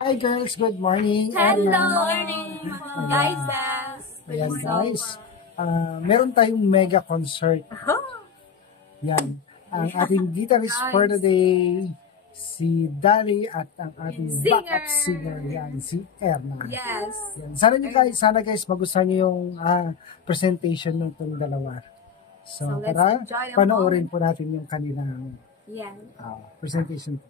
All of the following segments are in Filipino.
Hi girls, good morning. Hello morning guys. Ayan guys, meron tayong mega concert. Yan, ang ating guitarist for the day, si Dali at ang ating backup singer, yan, si Erna. Yes. Yan. Sana guys magustuhan niyo yung presentation ng itong dalawa. So tara, panoorin po natin yung kanilang presentation.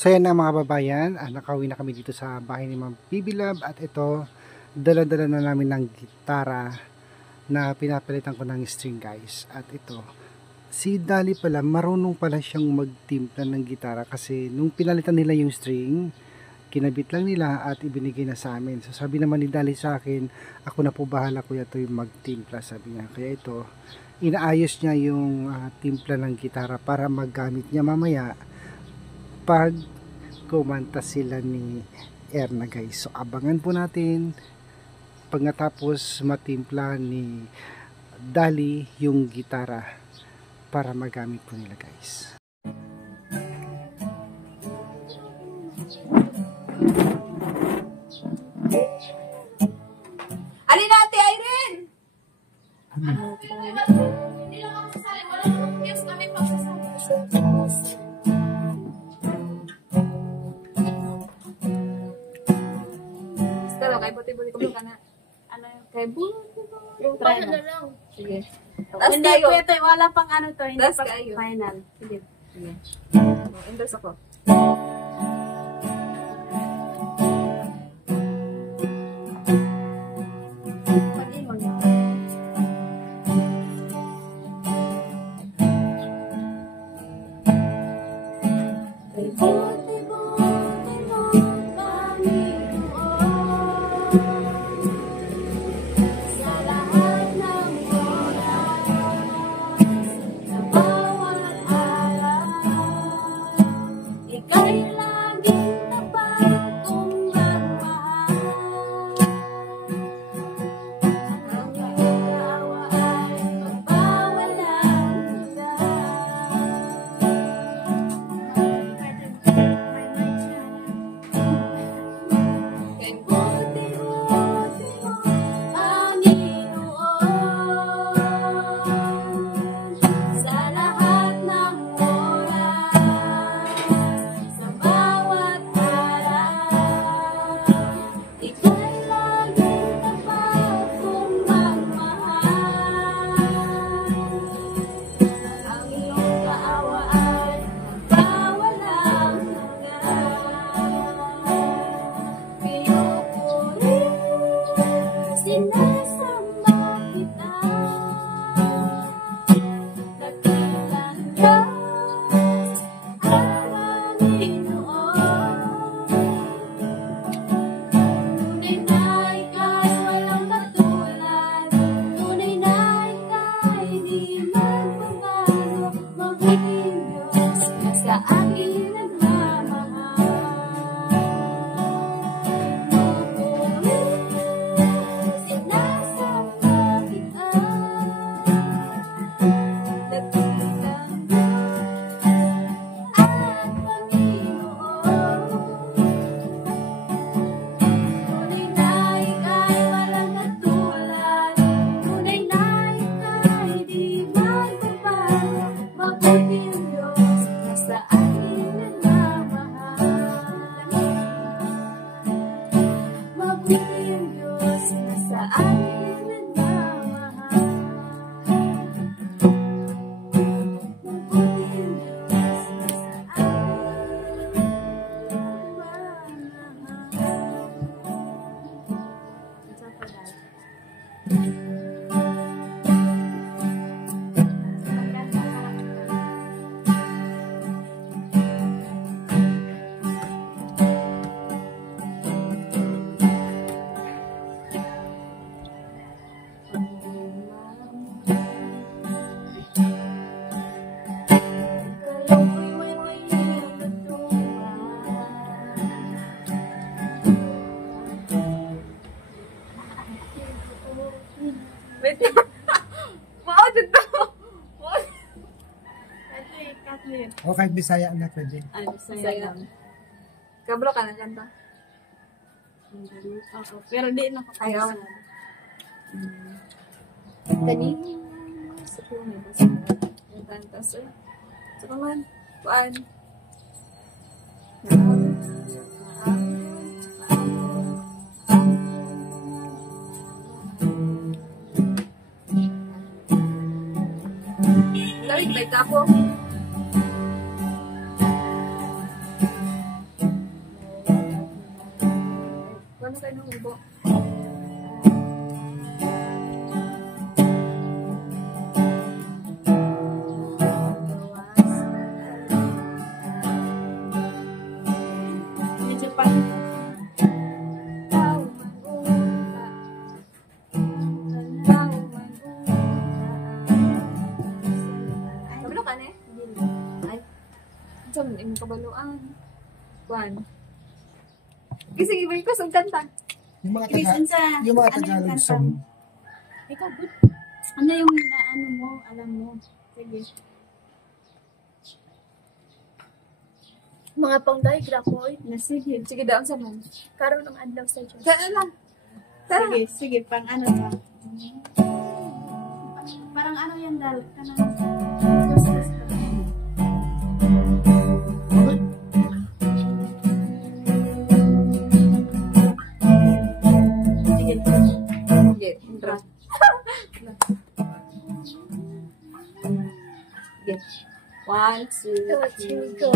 So yan na mga babayan, nakauwi na kami dito sa bahay ni Ma'am Bibilab at ito, dala-dala na namin ng gitara na pinapalitan ko ng string guys. At ito, si Dali pala, marunong pala siyang magtimpla ng gitara kasi nung pinalitan nila yung string, kinabit lang nila at ibinigay na sa amin. So sabi naman ni Dali sa akin, ako na po bahala kuya to yung magtimpla, sabi niya. Kaya ito, inaayos niya yung timpla ng gitara para maggamit niya mamaya pag kumanta sila ni Erna guys. So abangan po natin pag natapos matimpla ni Dali yung gitara para magamit po nila guys. Alin natin Irene? Hindi lang ako sasali. Walang yes kami pagsasali. Kay buti-buti ko ka na. Ano yung kay buti-buti. Try na lang. Sige. Hindi, ito wala pang ano to. Hindi pa final. Sige. Sige. Endorse ako. Mabuti ang Diyos sa akin. yun. O kahit Bisaya na pwede. Ay, Bisaya lang. Kablo ka na kanta? Oo, pero di na ko kaya. Kanina. Sa puno ba sa yung kanta, sir? Sa paman, paan? Dawid, may tapo. Ano kayo nung ibo? Medyo pa. Kabalo ka na eh? Ay. Saan yung kabaluan? Juan. Kasi ibig ko sa kanta. Yung mga Tagalog song. Ikaw, good. Ano yung ano mo, alam mo? Sige. Mga pangday, grakoy. Sige. Sige daw sa mo. Karoon ng adlaw sa Diyos. Kaya lang. Tara. Sige, pang ano ba? Parang ano yan, Dal? Sige. Intro. Sige. 1, 2, 3, go.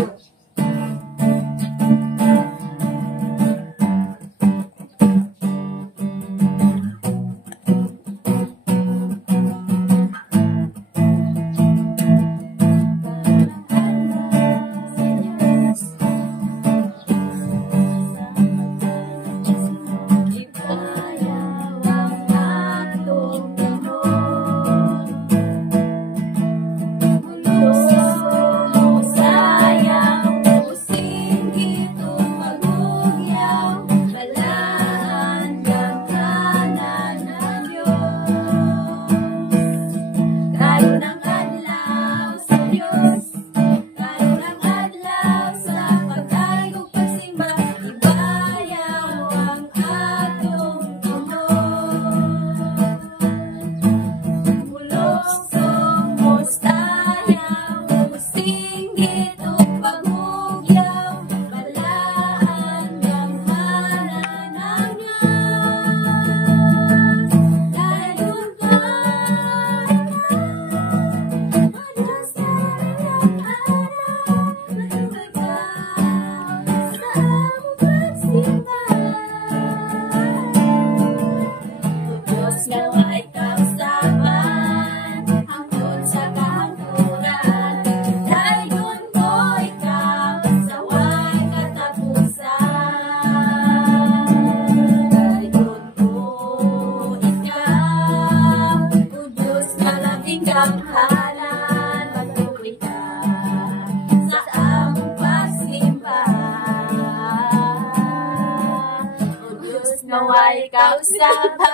Naway kausapan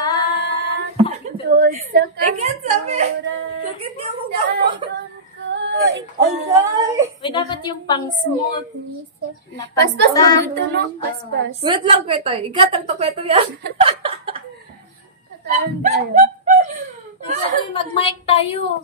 tungkol sa kamuran. Sakit niya mo gapo. May dapat yung pang smooth. Paspas na dito, no? Paspas. Wait lang, kweto. Ikatal to kweto yan. Kataan tayo. Ikaw mag-mic tayo.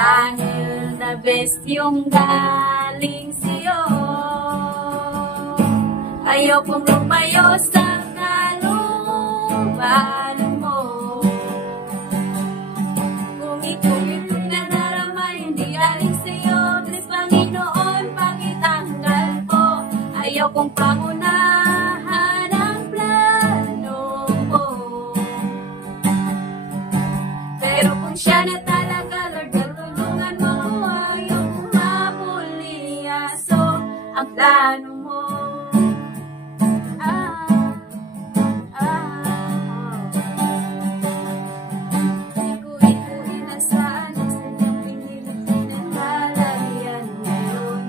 Dahil the best yung galing sa'yo, ayokong lumayo sa kalooban mo. Kung ikaw yung nadarama, hindi galing sa'yo, tres Panginoon. kong pangunahan ang plano mo. Pero kung siya na talaga, Lord, tulungan mo ayong mapuliaso ang plano mo. Ikuin-kuin na sana sa iyong pinilit pinangalalayan ngayon.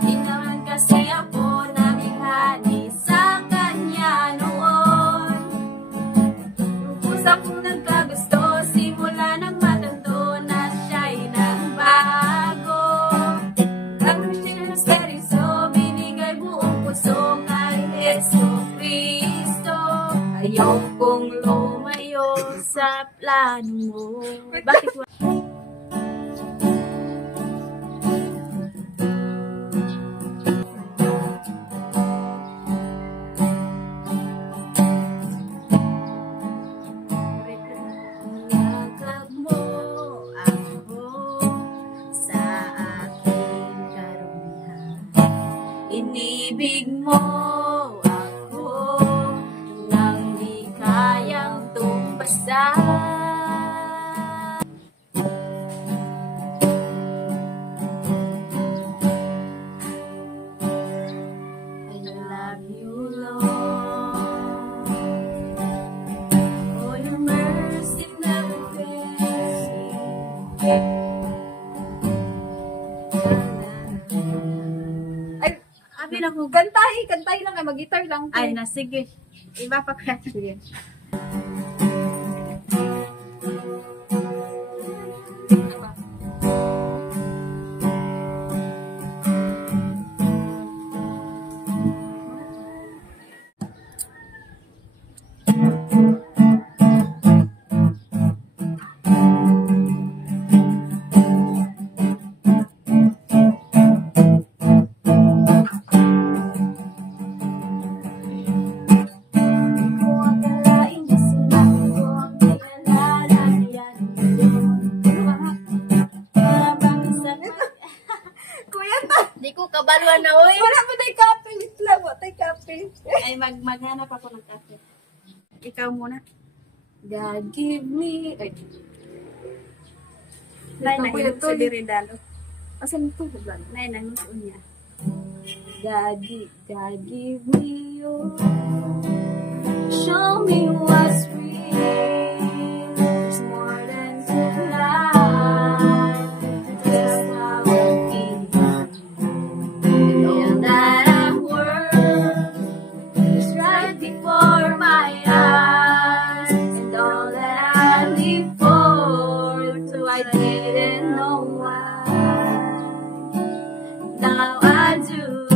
Di naman kasi ako naminghani sa kanya noon. Pusa kong nagkagusto, simula nang matando na siya'y nagbago. Gagawin siya ng seryoso, binigay buong puso kay Yesu Cristo. Ayaw kong lumayo sa plano mo. Bakit Yakap mo ako sa aking karumihan. Inibig mo ako nang di kayang tumbasan. I love you, Lord. Oh, your mercy never fails me. Ay, amin ako. Kantay lang. Ay, mag-guitar lang. Ay, na, sige. Iba pa kaya. Sige. Di ko kabaluan na, oy. Wala mo tayo kape. Wala tayo kape. Ay, maghanap ako ng kape. Ikaw muna. God give me... Ay, Nay, Ikaw, Kuya nahilog Tol. sa diridalo. asan ito? Nay, nanguso niya. God give me you. Show me what's real. There's more than tonight. Just how I feel. All that I'm worth is right before my eyes. And all that I live for, so I didn't know why. Now I do.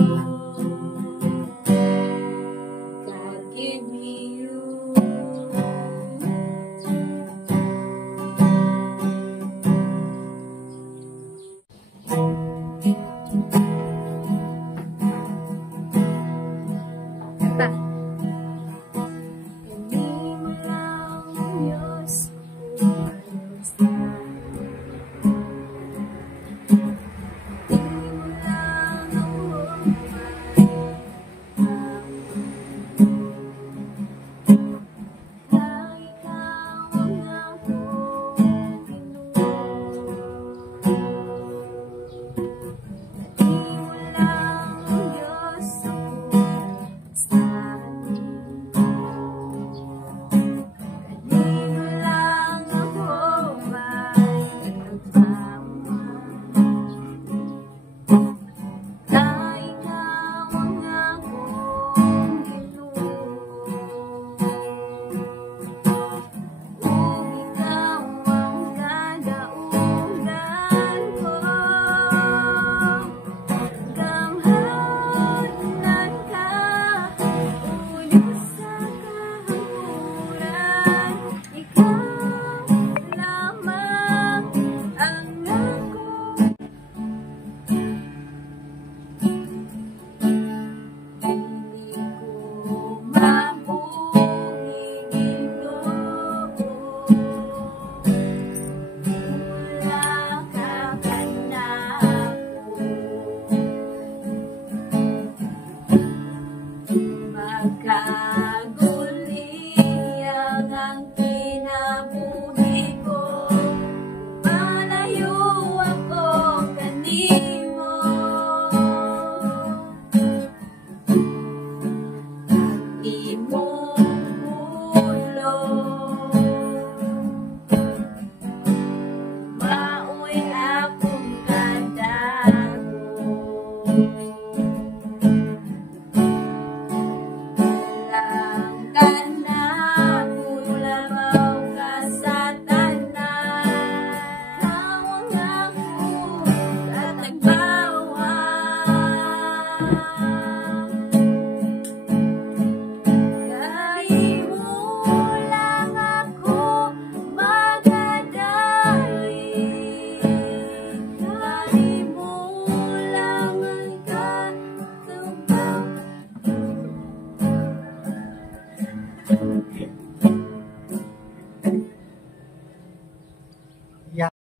God give me you.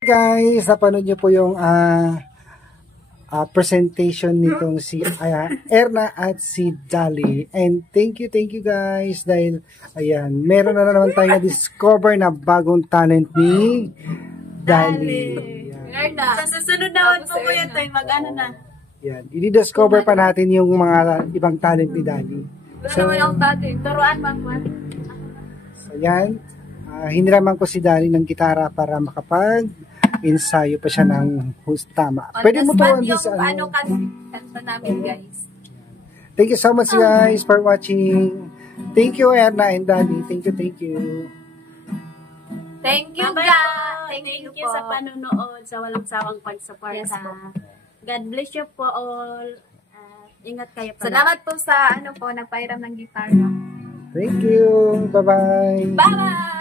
Guys, napanood niyo po yung presentation nitong si Erna at si Dali. And thank you guys dahil ayan, meron na naman tayo na-discover na bagong talent ni Dali. Erna. Sa susunod naman po ko yun tayo mag-ano na. Yan, i-discover pa natin yung mga ibang talent ni Dali. So, naman yung talent. Turuan ba? So yan, hiniraman ko si Dali ng gitara para makapag-ensayo pa siya ng tama. Pwede mo turuan din sa ano. Kanta namin guys. Thank you so much guys for watching. Thank you Erna and Dali. Thank you. Thank you guys. Thank you sa panonood, sa walang sawang pagsuporta. Yes po. God bless you po all. Ingat kayo po. Salamat po sa nagpairam ng gitara. Thank you. Bye-bye. Bye!